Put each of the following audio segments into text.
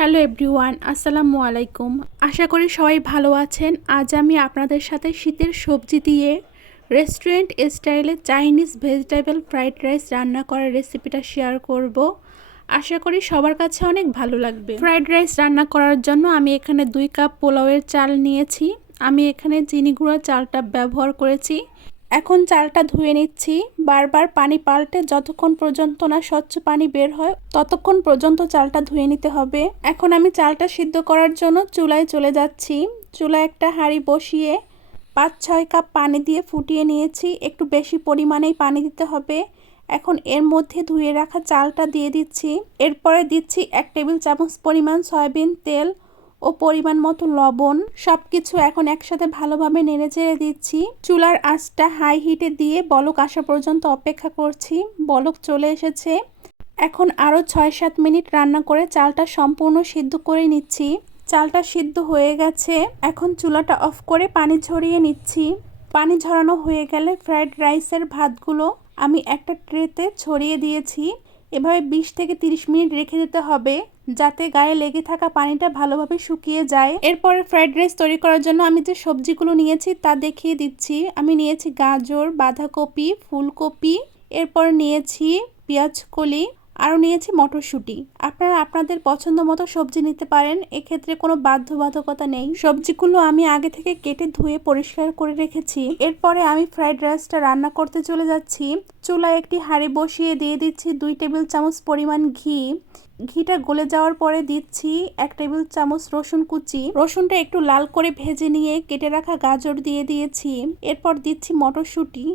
Hello everyone, আসসালামু আলাইকুম। আশা করি সবাই ভালো আছেন। আজ আমি আপনাদের সাথে শীতের সবজি দিয়ে রেস্টুরেন্ট স্টাইলে চাইনিজ ভেজিটেবল ফ্রাইড রাইস রান্না করার রেসিপিটা শেয়ার করব। আশা করি সবার কাছে অনেক ভালো লাগবে। ফ্রাইড রাইস রান্না করার জন্য আমি এখানে 2 কাপ পোলাওয়ের চাল নিয়েছি। আমি এখানে চিনি গুঁড়া চালটা ব্যবহার করেছি। এখন চালটা ধুয়ে নিচ্ছি। বারবার পানি পাল্টে যতক্ষণ পর্যন্ত না স্বচ্ছ পানি বের হয় ততক্ষণ পর্যন্ত চালটা ধুয়ে নিতে হবে। এখন আমি চালটা সিদ্ধ করার জন্য চুলায় চলে যাচ্ছি। চুলায় একটা হাঁড়ি বসিয়ে 5-6 কাপ পানি দিয়ে ফুটিয়ে নিয়েছি। একটু বেশি পরিমাণেই পানি দিতে হবে। এখন এর মধ্যে ধুয়ে রাখা চালটা দিয়ে দিচ্ছি। এরপরে দিচ্ছি 1 টেবিল চামচ পরিমাণ সয়াবিন তেল ও পরিমাণ মতো লবণ। সবকিছু এখন একসাথে ভালোভাবে নেড়েচেড়ে দিচ্ছি। চুলার আঁচটা হাই হিটে দিয়ে বলক আসা পর্যন্ত অপেক্ষা করছি। বলক চলে এসেছে। এখন আরও 6-7 মিনিট রান্না করে চালটা সম্পূর্ণ সিদ্ধ করে নিচ্ছি। চালটা সিদ্ধ হয়ে গেছে। এখন চুলাটা অফ করে পানি ঝরিয়ে নিচ্ছি। পানি ঝরানো হয়ে গেলে ফ্রাইড রাইসের ভাতগুলো আমি একটা ট্রেতে ছড়িয়ে দিয়েছি। এভাবে 20 থেকে 30 মিনিট রেখে দিতে হবে যাতে গায়ে লেগে থাকা পানিটা ভালোভাবে শুকিয়ে যায়। এরপরে ফ্রাইড রাইস তৈরি করার জন্য আমি যে সবজিগুলো নিয়েছি তা দেখিয়ে দিচ্ছি। আমি নিয়েছি গাজর, বাঁধাকপি, ফুলকপি, এরপর নিয়েছি পেঁয়াজ কলি, আরও নিয়েছি মটরশুঁটি। আপনারা আপনাদের পছন্দ মতো সবজি নিতে পারেন, এক্ষেত্রে কোনো বাধ্যবাধকতা নেই। সবজিগুলো আমি আগে থেকে কেটে ধুয়ে পরিষ্কার করে রেখেছি। এরপরে আমি ফ্রাইড রাইসটা রান্না করতে চলে যাচ্ছি। চুলায় একটি হাঁড়ি বসিয়ে দিয়ে দিচ্ছি 2 টেবিল চামচ পরিমাণ ঘি। ঘিটা গলে যাওয়ার পরে দিচ্ছি 1 টেবিল চামচ রসুন কুচি। রসুনটা একটু লাল করে ভেজে নিয়ে কেটে রাখা গাজর দিয়ে দিয়েছি। এরপর দিচ্ছি মটরশুঁটি।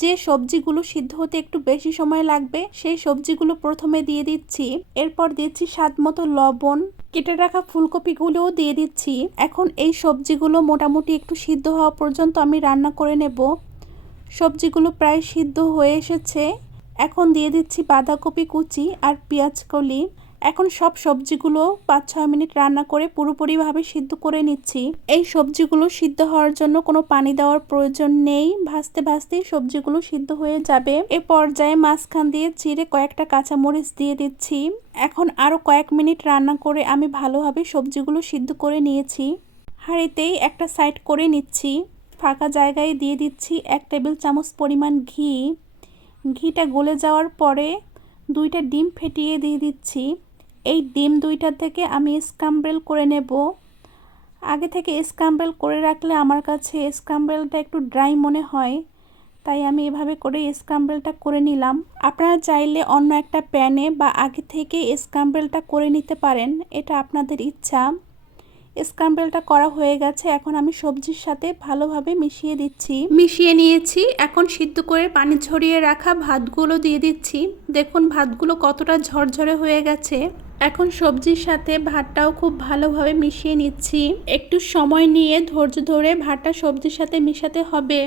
যে সবজিগুলো সিদ্ধ হতে একটু বেশি সময় লাগবে সেই সবজিগুলো প্রথমে দিয়ে দিচ্ছি। এরপর দিচ্ছি স্বাদ মতো লবণ। কেটে রাখা ফুলকপিগুলোও দিয়ে দিচ্ছি। এখন এই সবজিগুলো মোটামুটি একটু সিদ্ধ হওয়া পর্যন্ত আমি রান্না করে নেব। সবজিগুলো প্রায় সিদ্ধ হয়ে এসেছে। এখন দিয়ে দিচ্ছি বাঁধাকপি কুচি আর পেঁয়াজ কলি। এখন সব সবজিগুলো 5-6 মিনিট রান্না করে পুরোপুরিভাবে সিদ্ধ করে নিচ্ছি। এই সবজিগুলো সিদ্ধ হওয়ার জন্য কোনো পানি দেওয়ার প্রয়োজন নেই। ভাজতে ভাজতেই সবজিগুলো সিদ্ধ হয়ে যাবে। এ পর্যায়ে মাঝখান দিয়ে চিড়ে কয়েকটা কাঁচামরিচ দিয়ে দিচ্ছি। এখন আরও কয়েক মিনিট রান্না করে আমি ভালোভাবে সবজিগুলো সিদ্ধ করে নিয়েছি। হাঁড়িতেই একটা সাইড করে নিচ্ছি। ফাঁকা জায়গায় দিয়ে দিচ্ছি 1 টেবিল চামচ পরিমাণ ঘি। ঘিটা গলে যাওয়ার পরে 2টা ডিম ফেটিয়ে দিয়ে দিচ্ছি। এই ডিম 2টা থেকে আমি স্ক্র্যাম্বল করে নেব। আগে থেকে স্ক্র্যাম্বল করে রাখলে আমার কাছে স্ক্র্যাম্বলটা একটু ড্রাই মনে হয়, তাই আমি এভাবে করে স্ক্র্যাম্বলটা করে নিলাম। আপনারা চাইলে অন্য একটা প্যানে বা আগে থেকে স্ক্র্যাম্বলটা করে নিতে পারেন, এটা আপনাদের ইচ্ছা। স্ক্র্যাম্বলটা করা হয়ে গেছে। এখন আমি সবজির সাথে ভালোভাবে মিশিয়ে নিয়েছি। এখন সিদ্ধ করে পানি ঝরিয়ে রাখা ভাতগুলো দিয়ে দিচ্ছি। দেখুন ভাতগুলো কতটা ঝরঝরে হয়ে গেছে। এখন সবজির সাথে ভাতটাও খুব ভালোভাবে মিশিয়ে নিচ্ছি। একটু সময় নিয়ে ধৈর্য ধরে ভাতটা সবজির সাথে মিশাতে হবে।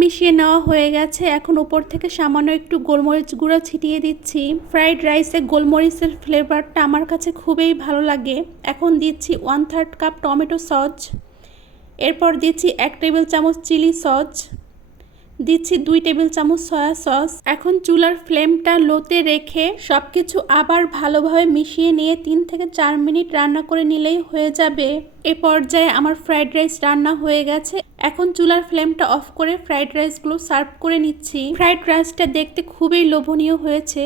মিশিয়ে নেওয়া হয়ে গেছে। এখন উপর থেকে সামান্য একটু গোলমরিচ গুঁড়ো ছিটিয়ে দিচ্ছি। ফ্রাইড রাইসে গোলমরিচের ফ্লেভারটা আমার কাছে খুবই ভালো লাগে। এখন দিচ্ছি 1/3 কাপ টমেটো সস। এরপর দিচ্ছি 1 টেবিল চামচ চিলি সস। দিচ্ছি 2 টেবিল চামচ সয়া সস। এখন চুলার ফ্লেমটা লোতে রেখে সবকিছু আবার ভালোভাবে মিশিয়ে নিয়ে 3 থেকে 4 মিনিট রান্না করে নিলেই হয়ে যাবে। এ পর্যায়ে আমার ফ্রাইড রাইস রান্না হয়ে গেছে। এখন চুলার ফ্লেমটা অফ করে ফ্রাইড রাইসগুলো সার্ভ করে নিচ্ছি। ফ্রাইড রাইসটা দেখতে খুবই লোভনীয় হয়েছে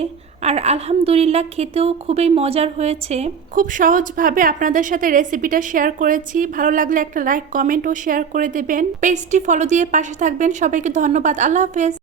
আর আলহামদুলিল্লাহ খেতেও খুবই মজার হয়েছে। খুব সহজভাবে আপনাদের সাথে রেসিপিটা শেয়ার করেছি। ভালো লাগলে একটা লাইক, কমেন্ট ও শেয়ার করে দেবেন। পেজটি ফলো দিয়ে পাশে থাকবেন। সবাইকে ধন্যবাদ। আল্লাহ হাফেজ।